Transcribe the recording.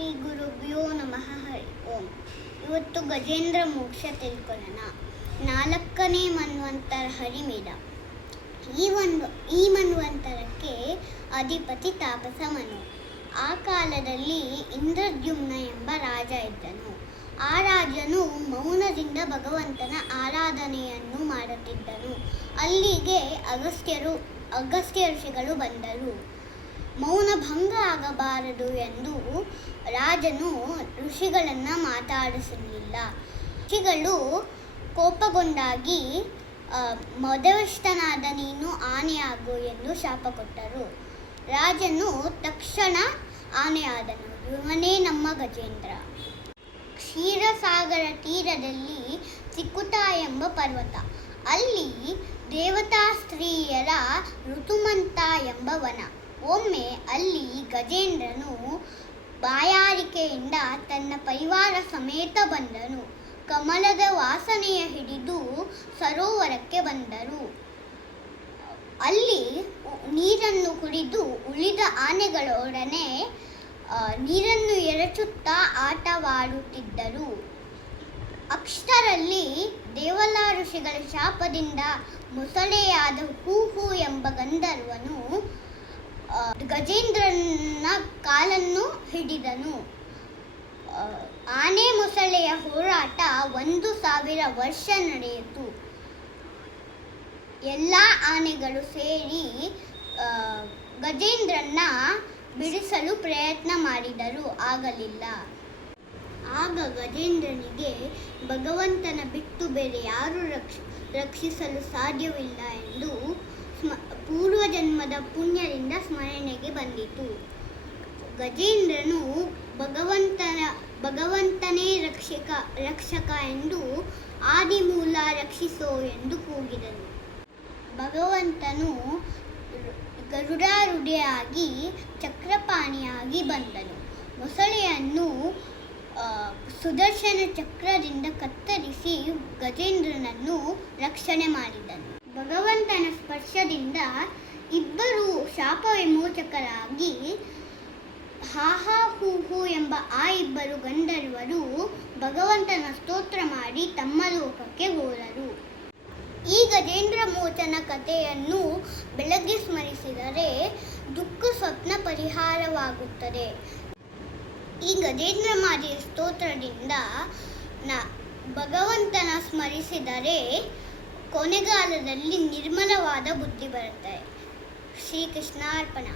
ಶ್ರೀ ಗುರುಭ್ಯೋ ನಮಃ ಹರಿ ಓಂ. ಇವತ್ತು ಗಜೇಂದ್ರ ಮೋಕ್ಷ ತಿಳ್ಕೊಳ್ಳೋಣ. ನಾಲ್ಕನೇ ಮನ್ವಂತರ ಹರಿಮೇಧ. ಈ ಒಂದು ಈ ಮನ್ವಂತರಕ್ಕೆ ಅಧಿಪತಿ ತಾಪಸ ಮನು. ಆ ಕಾಲದಲ್ಲಿ ಇಂದ್ರದ್ಯುಮ್ನ ಎಂಬ ರಾಜ ಇದ್ದನು. ಆ ರಾಜನು ಮೌನದಿಂದ ಭಗವಂತನ ಆರಾಧನೆಯನ್ನು ಮಾಡುತ್ತಿದ್ದನು. ಅಲ್ಲಿಗೆ ಅಗಸ್ತ್ಯರು, ಅಗಸ್ತ್ಯ ಋಷಿಗಳು ಬಂದರು. ಮೌನ ಭಂಗ ಆಗಬಾರದು ಎಂದು ರಾಜನು ಋಷಿಗಳನ್ನು ಮಾತಾಡಿಸಲಿಲ್ಲ. ಋಷಿಗಳು ಕೋಪಗೊಂಡಾಗಿ ಮೊದವಷ್ಟನಾದ ನೀನು ಆನೆಯಾಗು ಎಂದು ಶಾಪ ಕೊಟ್ಟರು. ರಾಜನು ತಕ್ಷಣ ಆನೆಯಾದನು. ಇವನೇ ನಮ್ಮ ಗಜೇಂದ್ರ. ಕ್ಷೀರಸಾಗರ ತೀರದಲ್ಲಿ ಸಿಕ್ಕುತಾ ಎಂಬ ಪರ್ವತ. ಅಲ್ಲಿ ದೇವತಾ ಸ್ತ್ರೀಯರ ಋತುಮಂತ ಎಂಬ ವನ ಒಮ್ಮೆ ಅಲ್ಲಿ ಗಜೇಂದ್ರನು ಬಾಯಾರಿಕೆಯಿಂದ ತನ್ನ ಪರಿವಾರ ಸಮೇತ ಬಂದನು. ಕಮಲದ ವಾಸನೆಯ ಹಿಡಿದು ಸರೋವರಕ್ಕೆ ಬಂದರು. ಅಲ್ಲಿ ನೀರನ್ನು ಕುಡಿದು ಉಳಿದ ಆನೆಗಳೊಡನೆ ನೀರನ್ನು ಎರಚುತ್ತಾ ಆಟವಾಡುತ್ತಿದ್ದರು. ಅಕ್ಷರಲ್ಲಿ ದೇವಲ ಋಷಿಗಳ ಶಾಪದಿಂದ ಮೊಸಳೆಯಾದ ಹೂಹು ಎಂಬ ಗಂಧರ್ವನು ಗಜೇಂದ್ರನ ಕಾಲನ್ನು ಹಿಡಿದನು. ಆನೆ ಮೊಸಳೆಯ ಹೋರಾಟ ಒಂದು ಸಾವಿರ ವರ್ಷ ನಡೆಯಿತು. ಎಲ್ಲ ಆನೆಗಳು ಸೇರಿ ಗಜೇಂದ್ರನ ಬಿಡಿಸಲು ಪ್ರಯತ್ನ ಮಾಡಿದರು ಆಗಲಿಲ್ಲ. ಆಗ ಗಜೇಂದ್ರನಿಗೆ ಭಗವಂತನ ಬಿಟ್ಟು ಬೇರೆ ಯಾರು ರಕ್ಷ, ರಕ್ಷಿಸಲು ಸಾಧ್ಯವಿಲ್ಲ ಎಂದು ಸ್ಮ ಪೂರ್ವಜನ್ಮದ ಪುಣ್ಯದಿಂದ ಸ್ಮರಣೆಗೆ ಬಂದಿತು. ಗಜೇಂದ್ರನು ಭಗವಂತನ, ಭಗವಂತನೇ ರಕ್ಷಕ ರಕ್ಷಕ ಎಂದು ಆದಿಮೂಲ ರಕ್ಷಿಸೋ ಎಂದು ಕೂಗಿದನು. ಭಗವಂತನು ಗರುಡಾರುಡೆಯಾಗಿ ಚಕ್ರಪಾಣಿಯಾಗಿ ಬಂದನು. ಮೊಸಳೆಯನ್ನು ಸುದರ್ಶನ ಚಕ್ರದಿಂದ ಕತ್ತರಿಸಿ ಗಜೇಂದ್ರನನ್ನು ರಕ್ಷಣೆ ಸ್ಪರ್ಶದಿಂದ ಇಬ್ಬರು ಶಾಪ ವಿಮೋಚಕರಾಗಿ ಹಾಹಾ ಹೂ ಹೂ ಎಂಬ ಆ ಇಬ್ಬರು ಗಂಧರ್ವರು ಭಗವಂತನ ಸ್ತೋತ್ರ ಮಾಡಿ ತಮ್ಮ ಲೋಕಕ್ಕೆ ಹೋದರು. ಈ ಗಜೇಂದ್ರ ಮೋಚನ ಕಥೆಯನ್ನು ಬೆಳಗ್ಗೆ ಸ್ಮರಿಸಿದರೆ ದುಃಖ ಸ್ವಪ್ನ ಪರಿಹಾರವಾಗುತ್ತದೆ. ಈ ಗಜೇಂದ್ರ ಮಾರಿಯ ಸ್ತೋತ್ರದಿಂದ ನ ಭಗವಂತನ ಸ್ಮರಿಸಿದರೆ ಕೊನೆಗಾಲದಲ್ಲಿ ನಿರ್ಮಲವಾದ ಬುದ್ಧಿ ಬರುತ್ತದೆ ಶ್ರೀಕೃಷ್ಣ ಅರ್ಪಣ